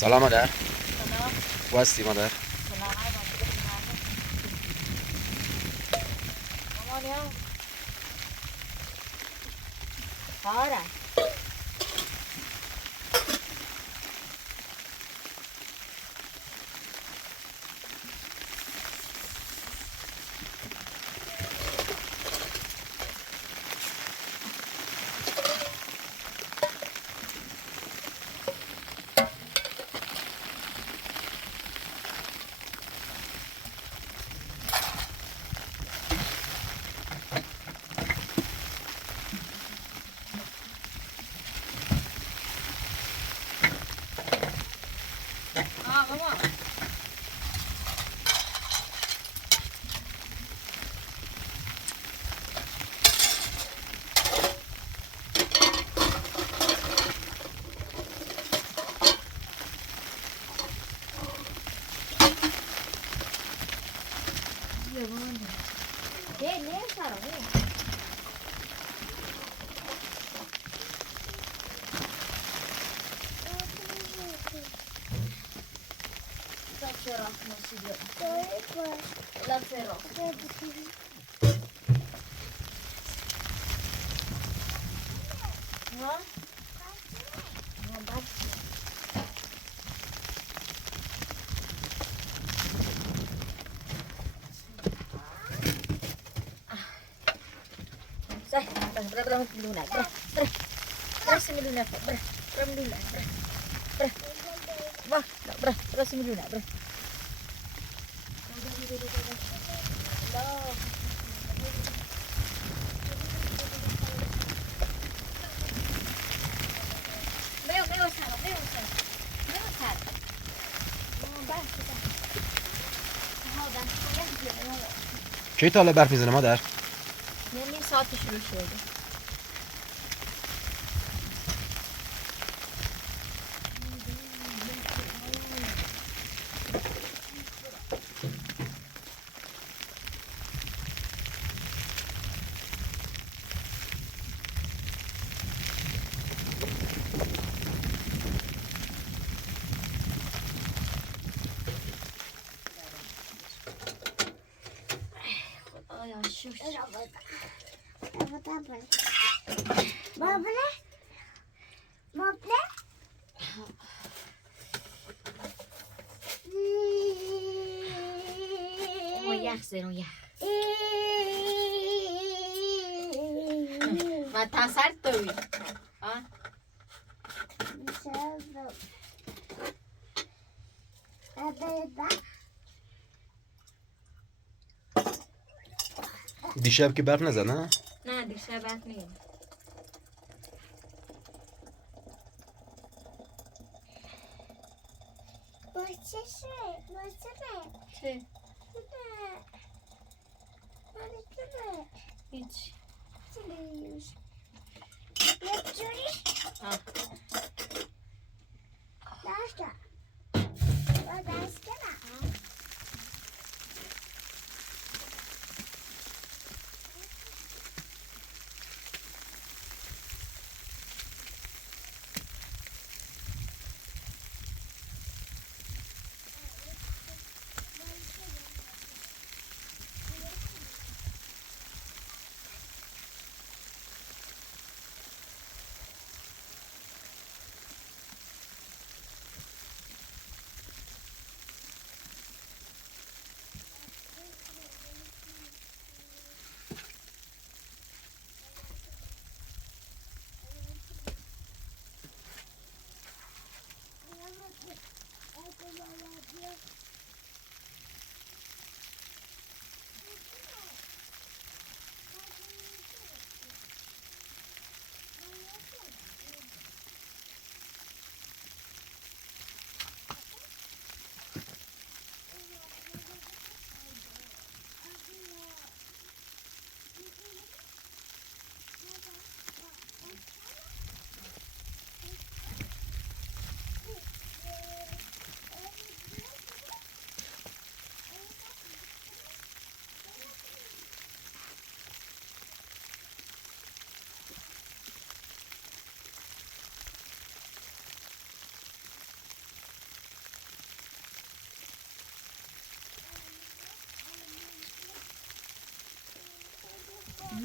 سلام مادر. سلام. واستی مادر. سلام علیکم. مامانیا. آره. ماما. نه سارا نه. Cerrah masih dia. Lah cerrah. Ha? Nampak. Say, berapa dulu nak? Berapa dulu nak? Berapa dulu nak? Wah, berapa dulu nak? کی تا حالا برف میزنه مادر؟ یعنی ساعت شروع شده. ما تاسرت وی ها دیشب که برف نزد نه؟ نه دیشب برف نیست. چه؟ هیچ.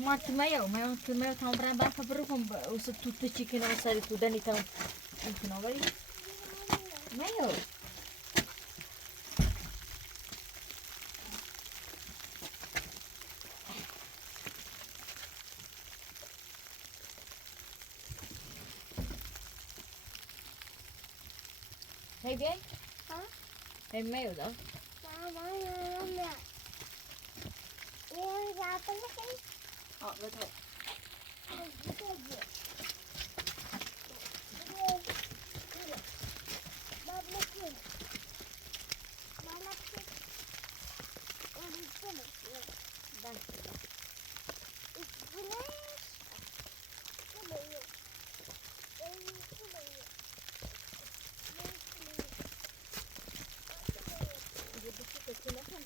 Mati mayo tang berapa kabar pun usut tutu chicken asal itu dan itu nawari. Mayo. Hey babe. Hah? Hey mayo dah. Mama ya. Ini apa sih? Oh betul. Gitu aja. Bablakin. Bablakin. Ini cuma. Dan. Ini. Coba yuk. Ini coba yuk. Dia bersih kecil kan.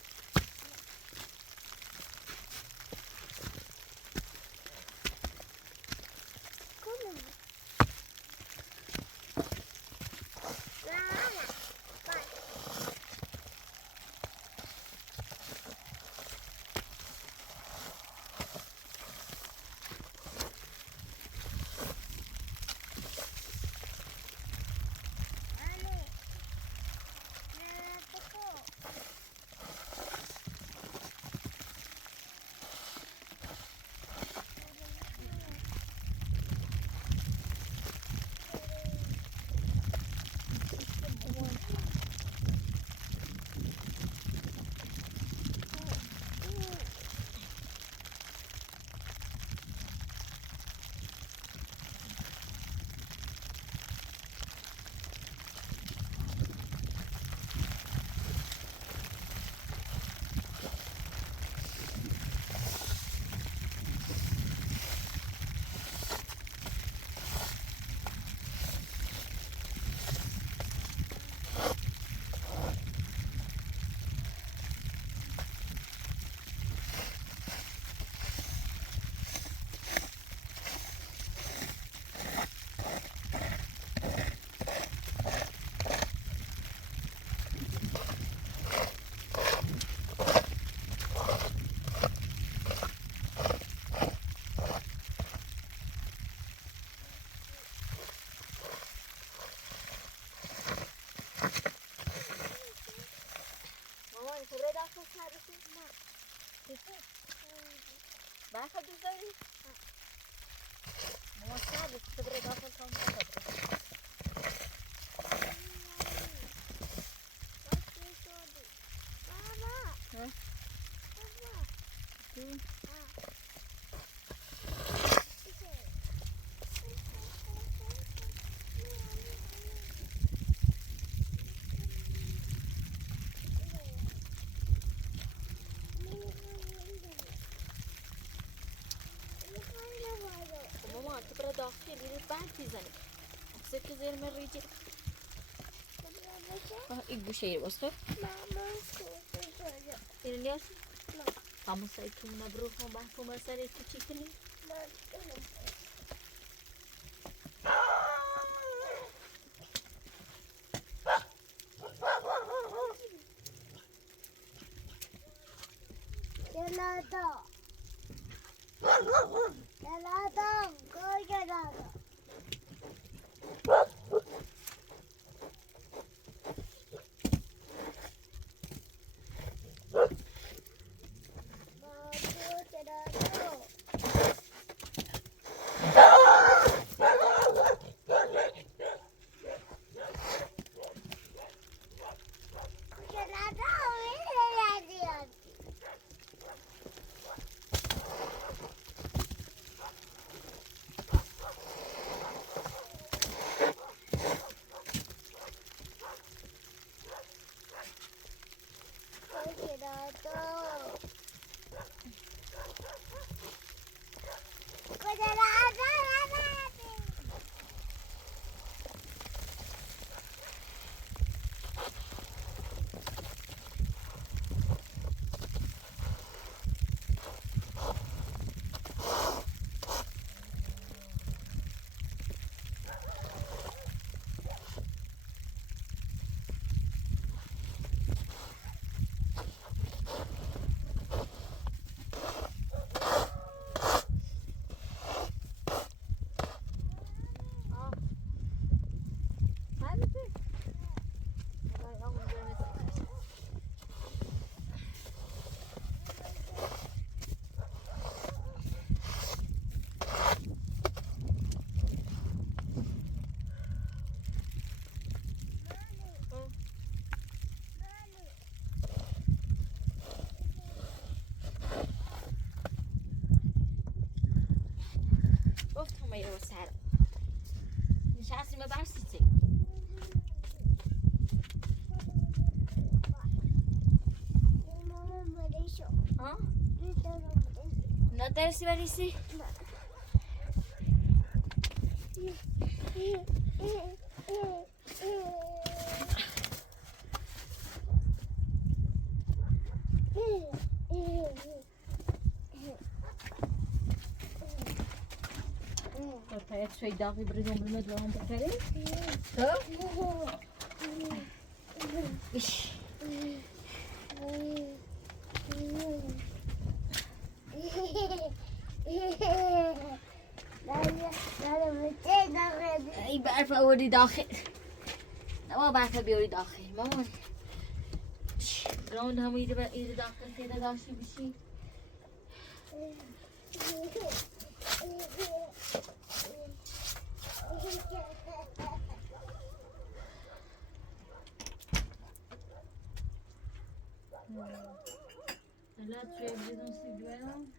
Bahasa tu tadi. Mau sahaja sebenarnya apa kau nak? Mama. Hah? Mama. Hmm. Mama, tu pada doktor ini panti sana. Sekitar merigi. Ibu saya bosku. Ini dia. Kamu saya tu nak berusaha bahu masa itu chicken ni. Gelada. Gelada. Kau gelada. گفتم یه سر نشستی ما برسیتی Mama Malaysia. ها Kita Malaysia. ندرسی بریسی طيب شوي داغي بريدهم بالمد وهم بكري ها ايش اي بعرف اوري داخل ما بعرف بيوري داخل ما راوند هم يدي داخل كده داشي بشي لا تشوي بدون سيجوالهم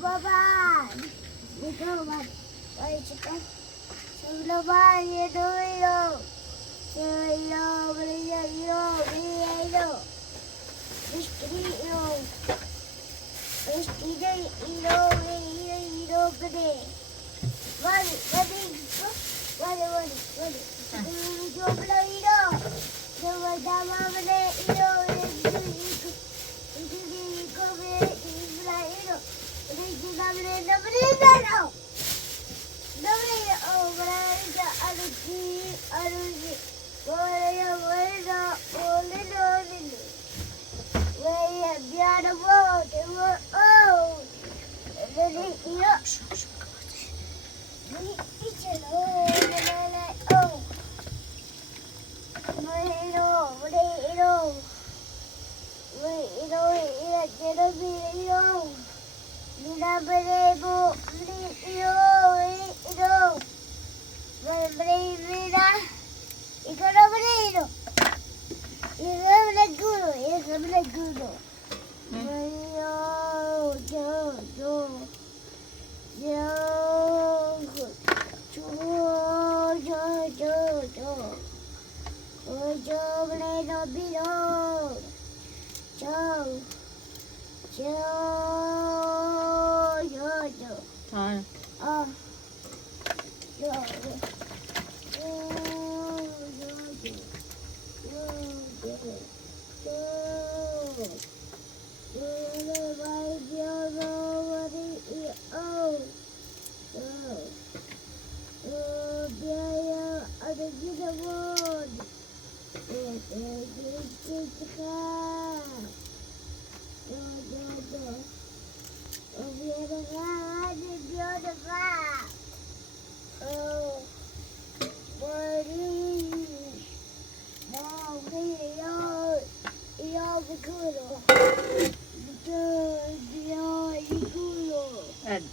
Bye-bye. You go, bye. Bye, chicken. So, bye, you do it.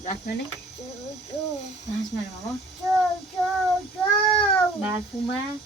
Asmane? Asmane mama? Balfuma?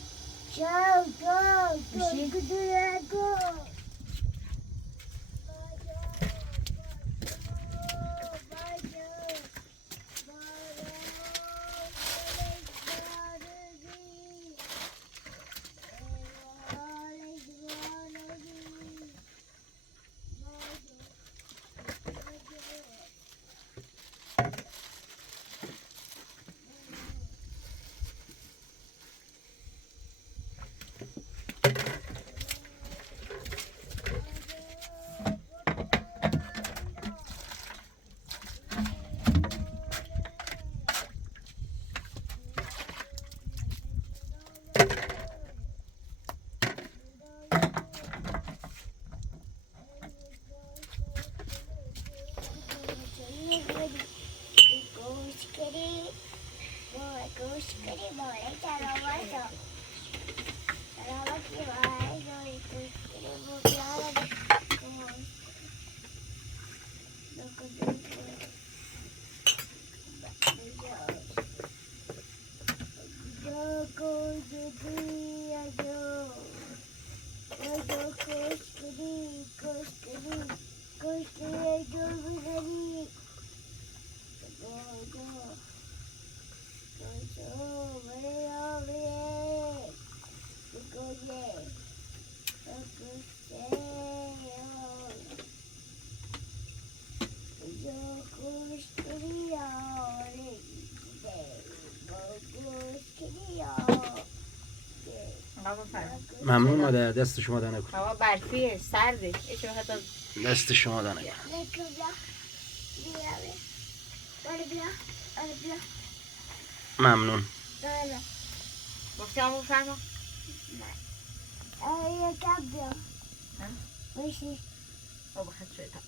Koşkiri, koşkiri, koşkiri, koşkiri. Go, go. Koşu, buraya, buraya. Koşu, هوا فرق ممنون مادر، دست شما در نکن. هوا برفیه سرده ایش حتی دست شما در نکن. ممنون. گفتی همون فرما او بخد شوی تا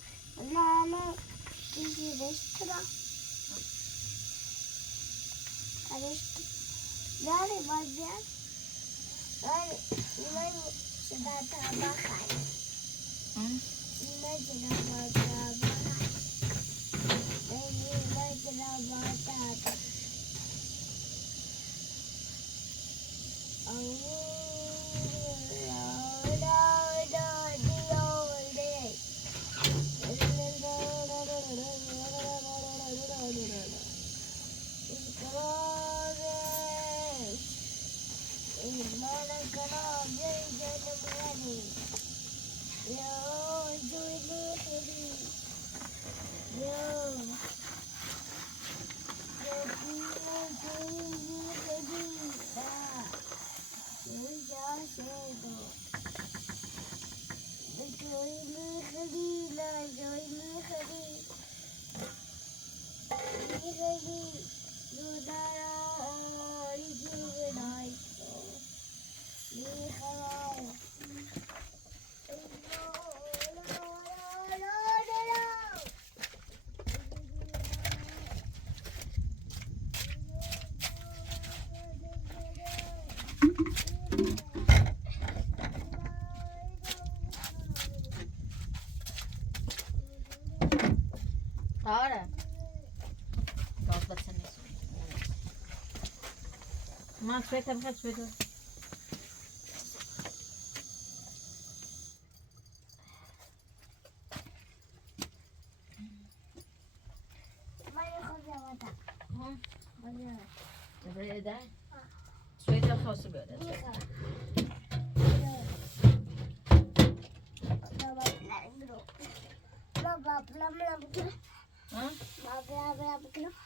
Tara. Dapat sa neso. Ma, sweta baka sweta. Böyle de. Sweta sosu böyle.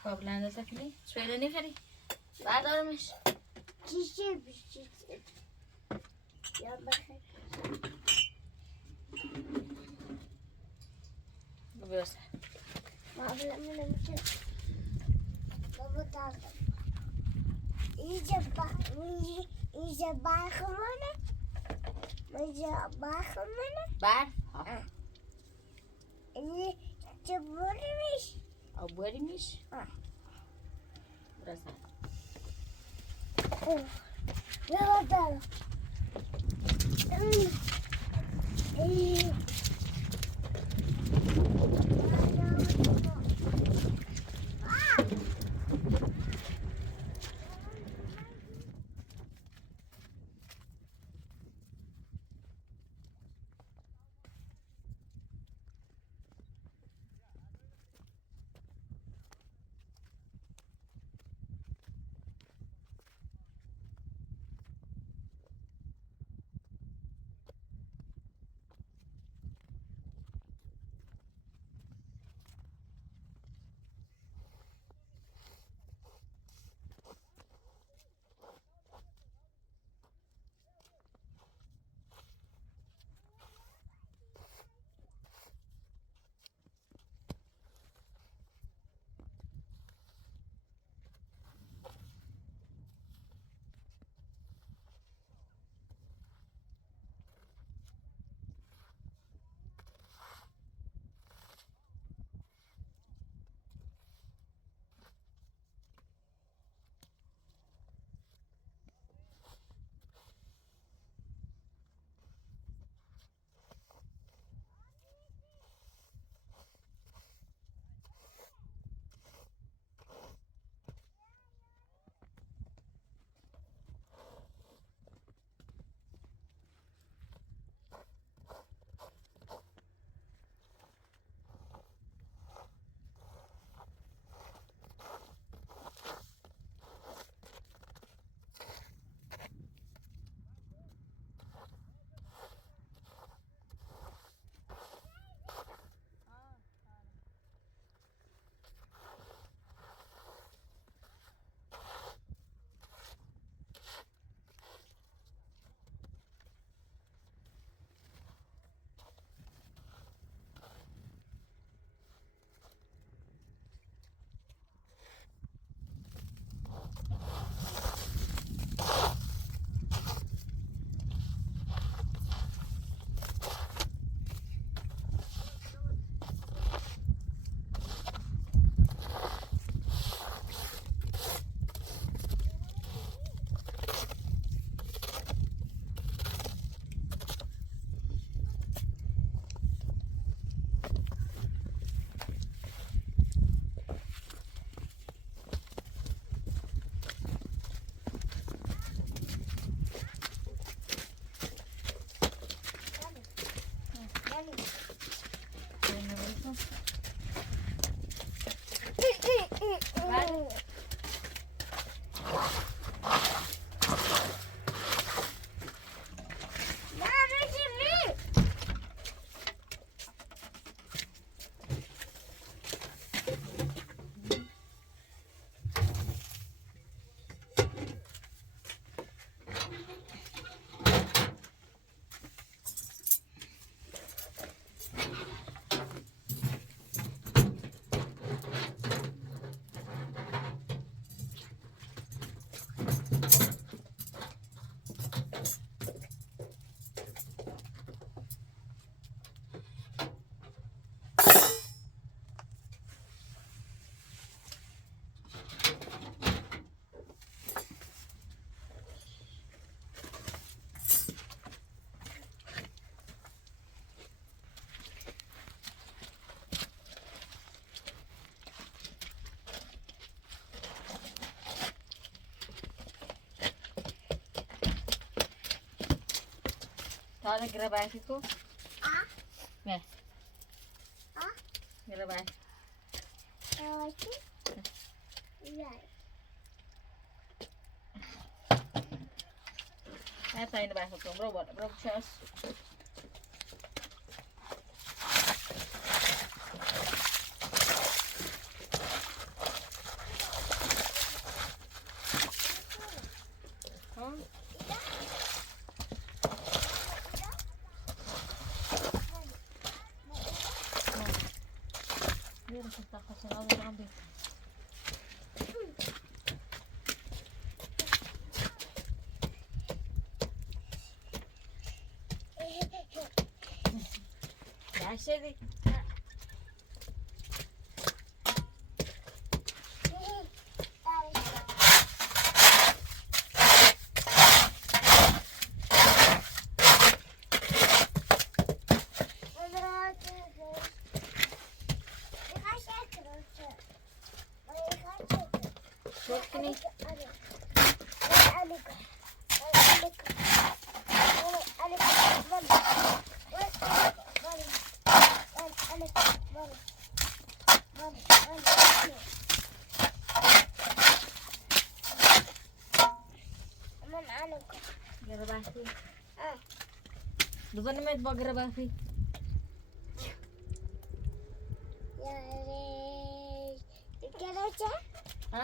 بابلند سفینی سویده نخری بردارمش چیشه بیشه یا بخیر بیرسه بابلا نمیشه بابا دارم اینجا برخمانه اینجا برخمانه بر اینجا بریمیش او بریمیش برسه بابا دارم حالا گربه کو نه آه گربه چی؟ یای نه تا اینو باید کنم برو بالا برو بچه‌اش Yürü kız kafasını alacağım bir. Ya şey çok ne? Gerabasi. Doon naman ba gerabasi? Ha?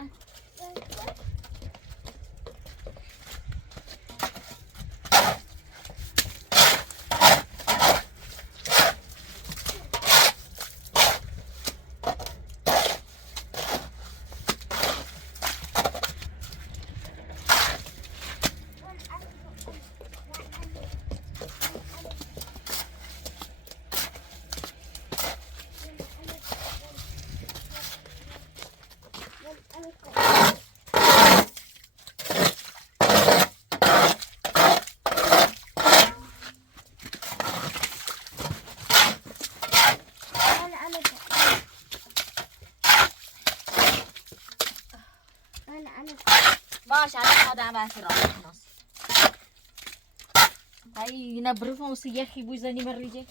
باش الان آدم بحث راه شناس اینا برفم واسه یخی بوزنی مریجه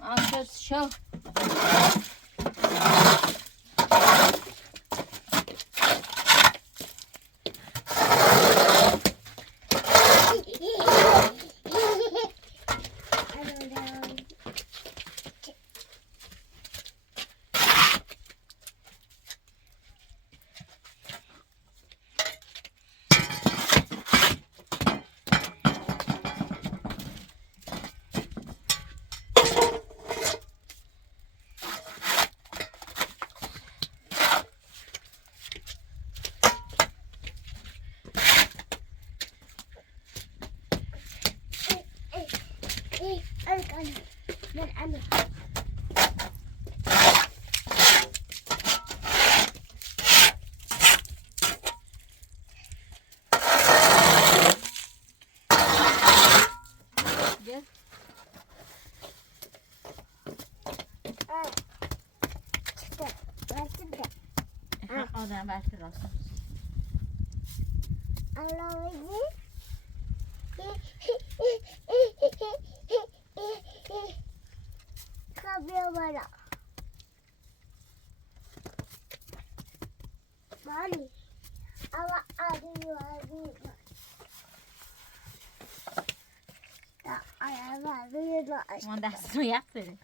آنکس شو آدم بحث راست بیا بالا مالی اما آدی من دست رو یک بده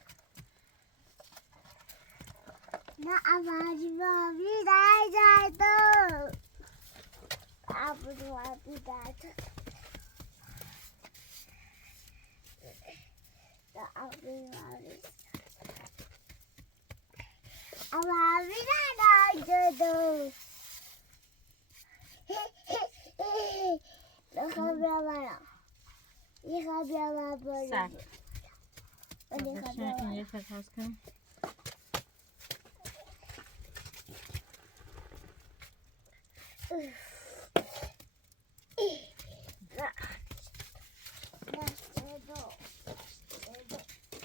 نه آوازی بابی دای جای تو آبودو آبی دای تو آبی بابی آبی دای تو لخواب بیا بالا یه خواب بیا بالا سر یه فرساز کنم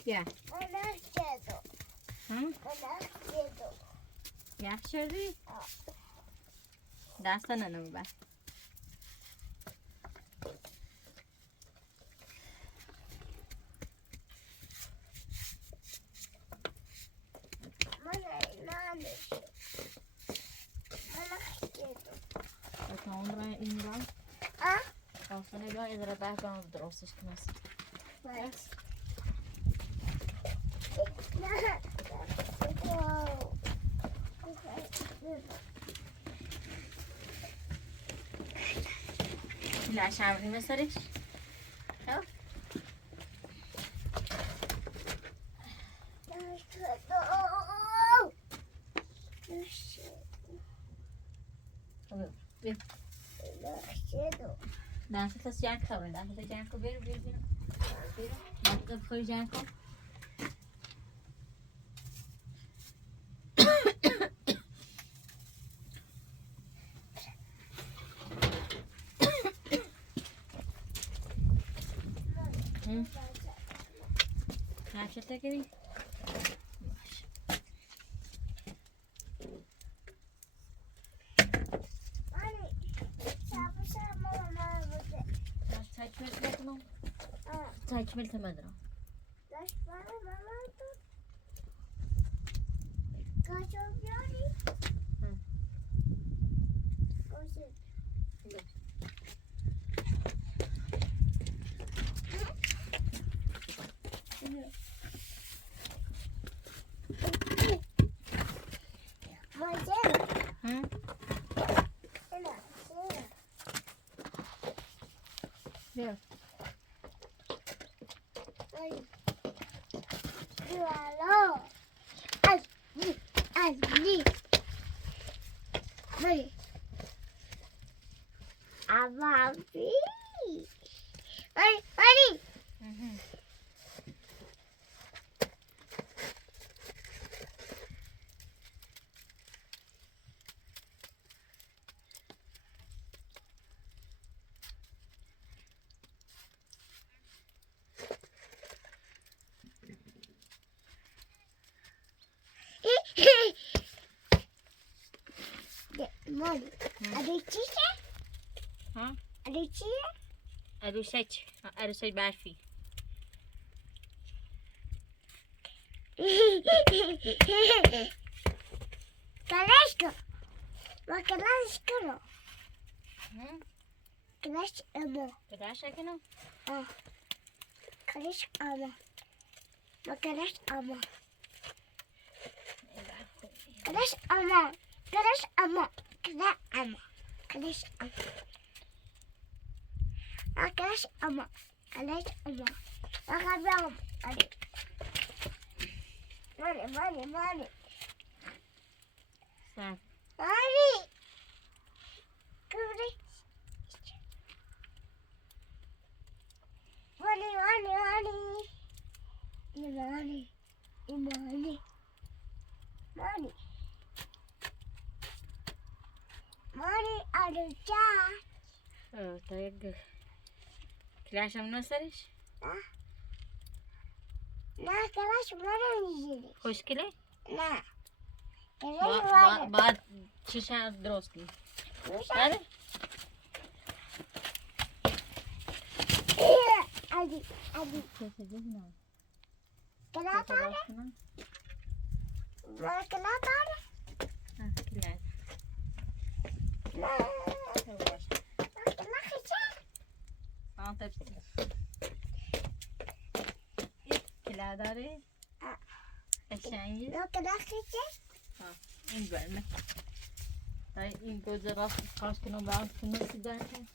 بیا یک شدی؟ دست نمیبر. تمام را این را آفرین بیا اداره بگم درستش کنست. بس لا شامری مسرش. ها؟ بیا. دست از جنگ خبر دست از جنگ کو بیر بیر بیر. بیر. دست خود جنگ کو. نشد تکری. تکمیل تمدرم. بیا. Mami, عروسیه؟ ها؟ عروسیه؟ عروسک برفی. کلاش کن. ما کلاش کنم. کلاش اما. کلاش کنم؟ کلاش اما. ما کلاش اما. کلاش اما. کلاش اما. کلاش اما. کلاش اما. کلاش اما. کلاش اما. ما مانی. سر. مانی. کوری. مانی آلوچا. تا یک کلاش هم نسرش؟ نه کلاش نمیگیری. خوشگله؟ نه کلاش بعد چیشا درست کنی. بله؟ عادی چه نه؟ کلاش داره؟ ما کلاش داره؟ کلاش. نه باشه. کلاش چه؟ تپسی. کلاش داره؟ قشنگی؟ نه کلاش چه؟ این برنه. این گوجه راست کاش کنم باید کنم سیدن کن.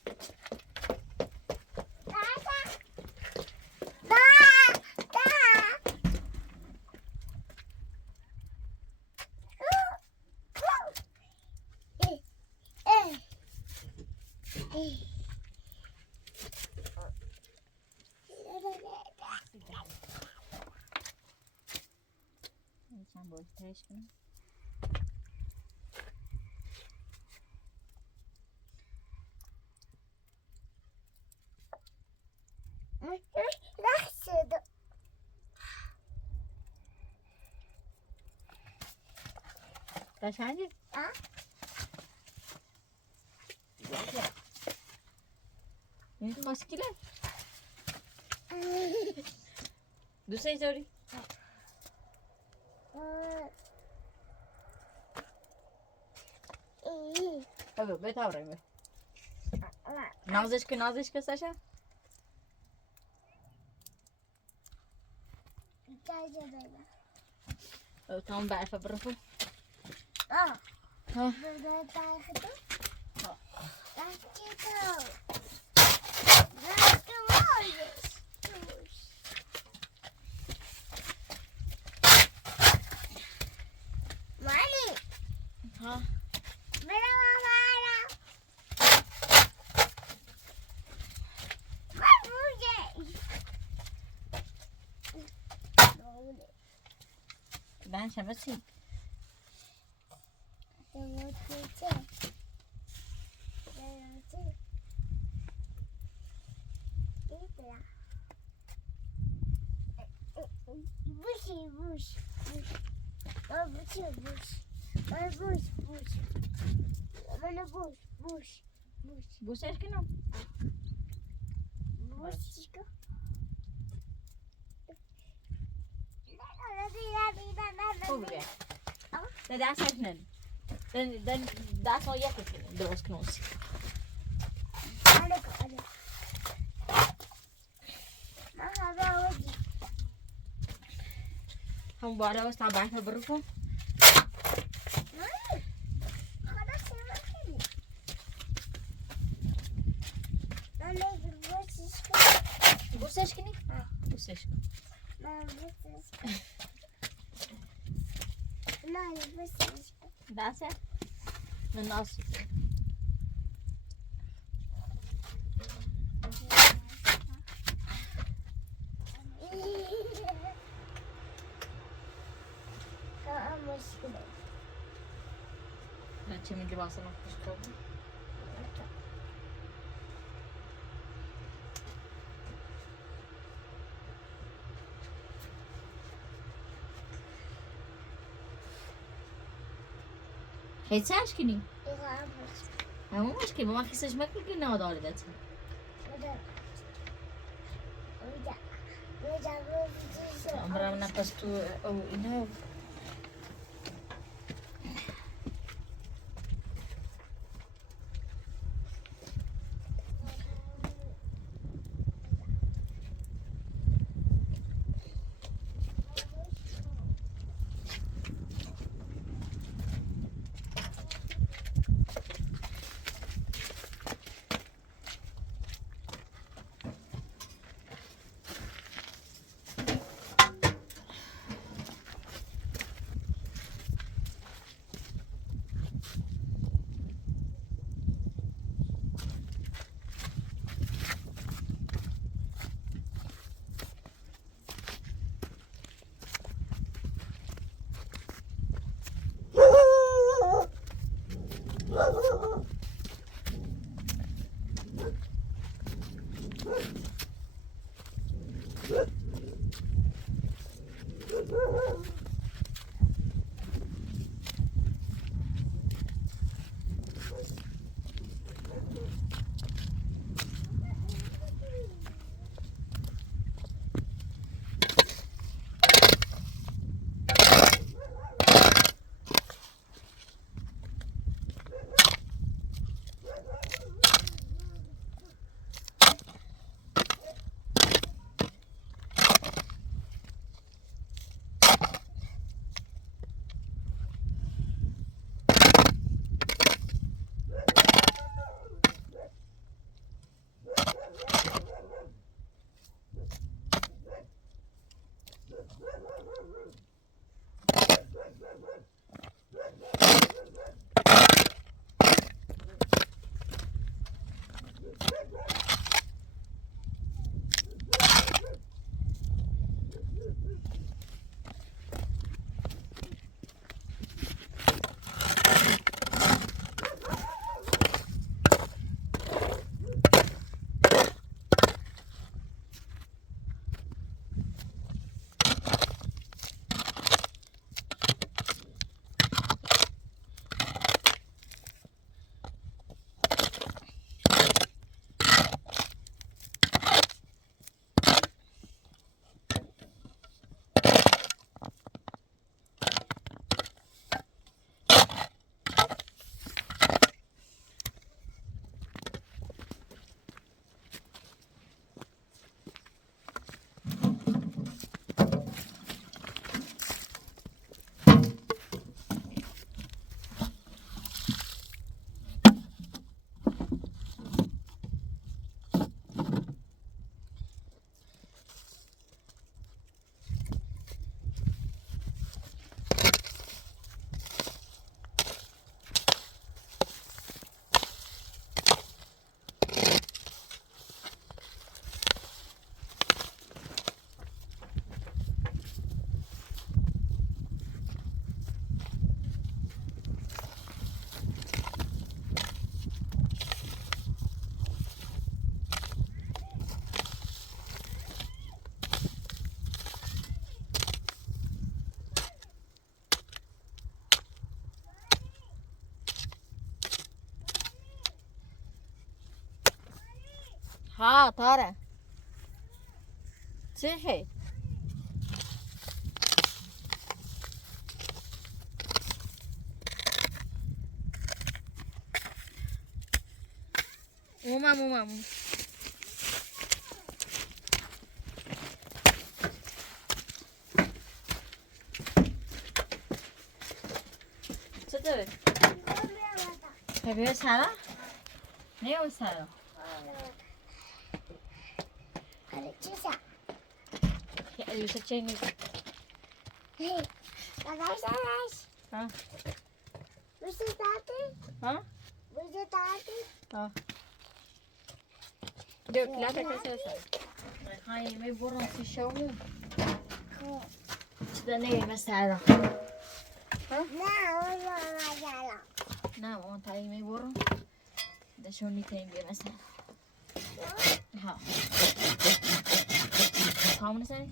چند باید ترش کنم. قشنگی؟ این ماسکیله دوست داری؟ بگو بتاوریم نازش که ساشا تمام برف برفو ها ها ben şemesin bu ses ki ne? خوبه نه دست نکنن den دست ما یک کنیم درست کنوسی هم بالا بس تا برف برفو بوسش کنی؟ بوسش کن دسته؟ نه ناسی نه چه میگه واسه من خوش کنم هیچ کنی؟ همون مشکل با من خیسش مکل که ناداره دست برام نفس تو او اینه ها تاره چه اومم چطوره؟ ببین سارا؟ نه اون سارا Elbise çeyin. Hey, arkadaş. Ha? Bu şey tatil. Ha? Bu şey tatil. Ha. Dök la ta kasa sa. Hai mai borong si show mu. Kita ni masara. Ha? Na, on ta mai borong. Da show ni ta mai masara. Ha. Kamu ni sen?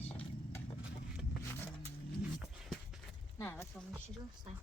نه بس میشی رو سم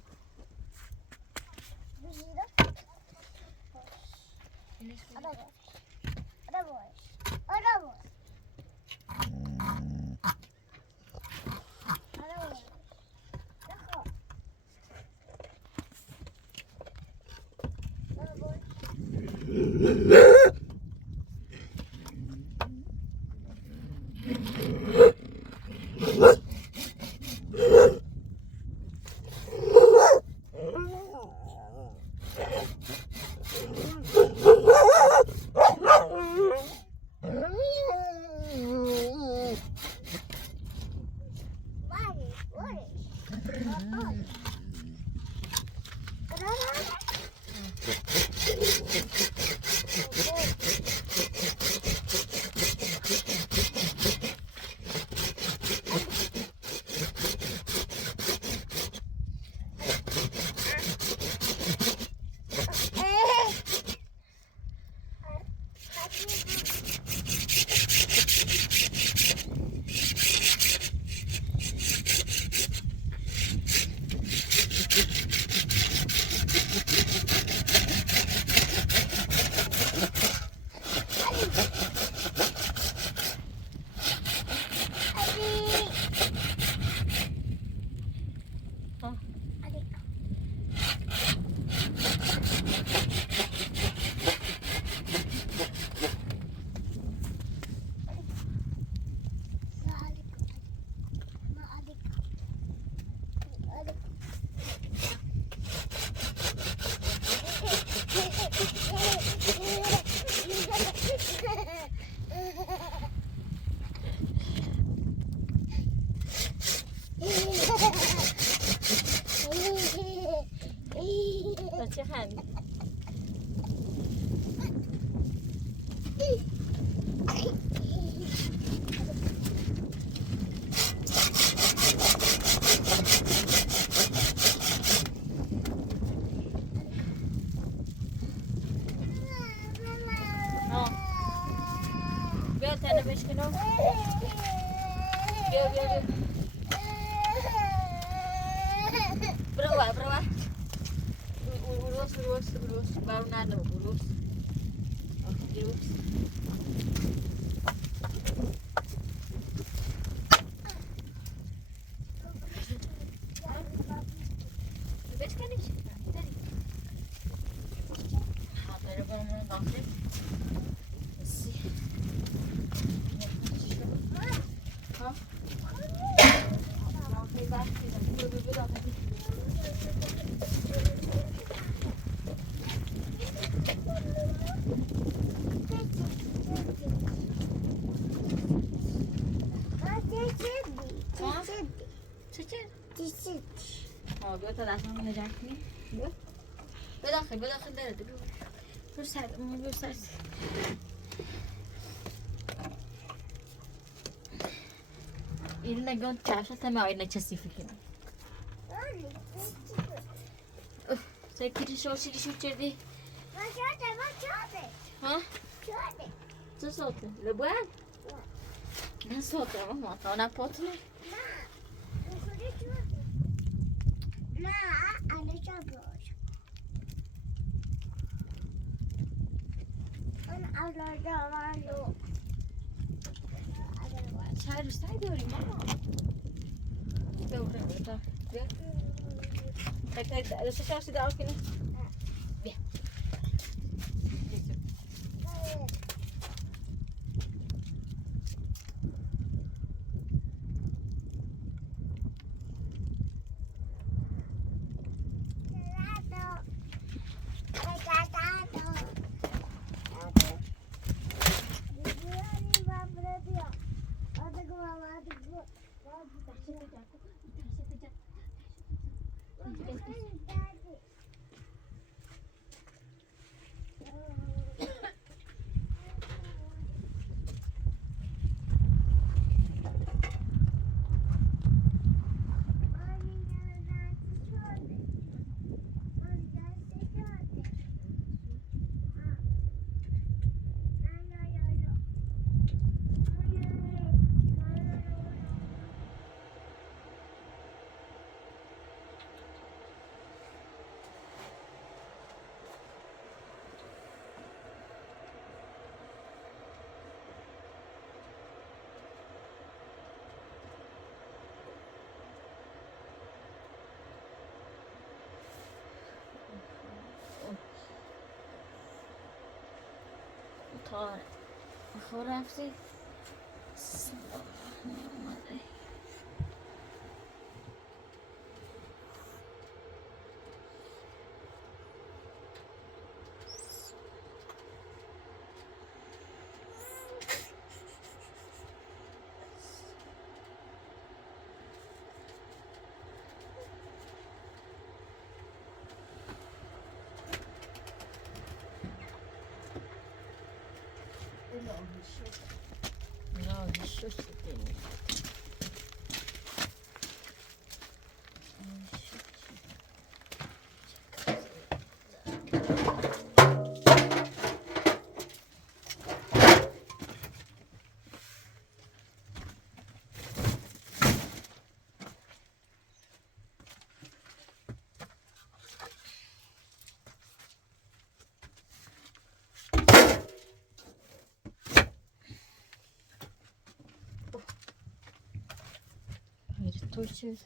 چه خندی بیا تنه بشکنو بیا berapa urus baru nado urus urus bes kan ini tadi ada berapa orang sih hah mau bebas tidak بیا تا دستم نجات کنی بیا بداخل داره برو سر این نگاه چشم هم آینه چسی فکرم سکری شو چردی ها؟ چه صوته؟ لبوان؟ نه صوته ما تا نه پاتنه نه چای روز نداری ماما ببره بتا بیا خیلی دستش هستی دار کنی بیا تا خور رفتی راهی شد دنیا تو چیز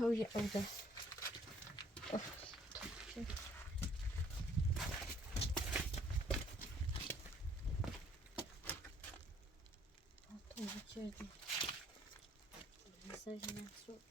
stoję oda. O, to się. O, to wycięli. Zaś na sobie.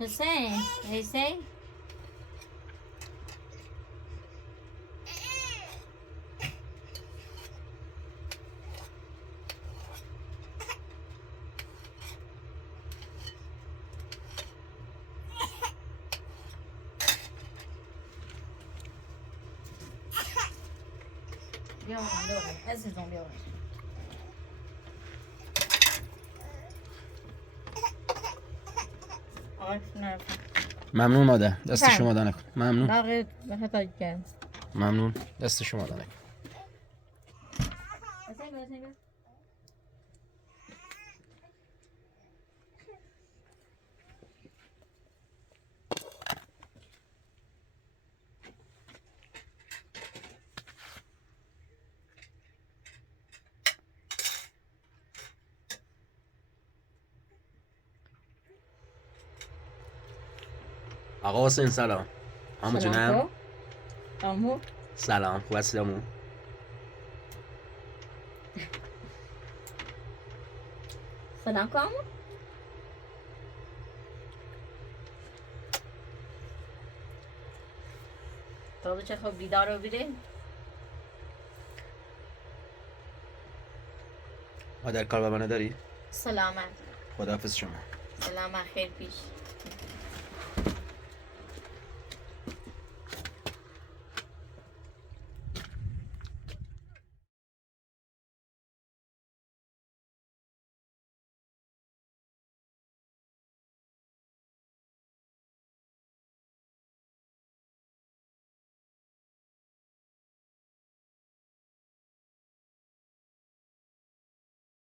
حسین حسین بیا عزیزم بیا آره نه ممنون مادر دست شما در نکن. ممنون نه حتی کن ممنون دست شما در نکن. آقا حسین سلام. همو جونم. امو سلام خوب هستی امو؟ سلام کامو تو چه خوب بیدار رو بیره مادر کار به من داری؟ سلامت خداحافظ شما. سلامت خیر پیش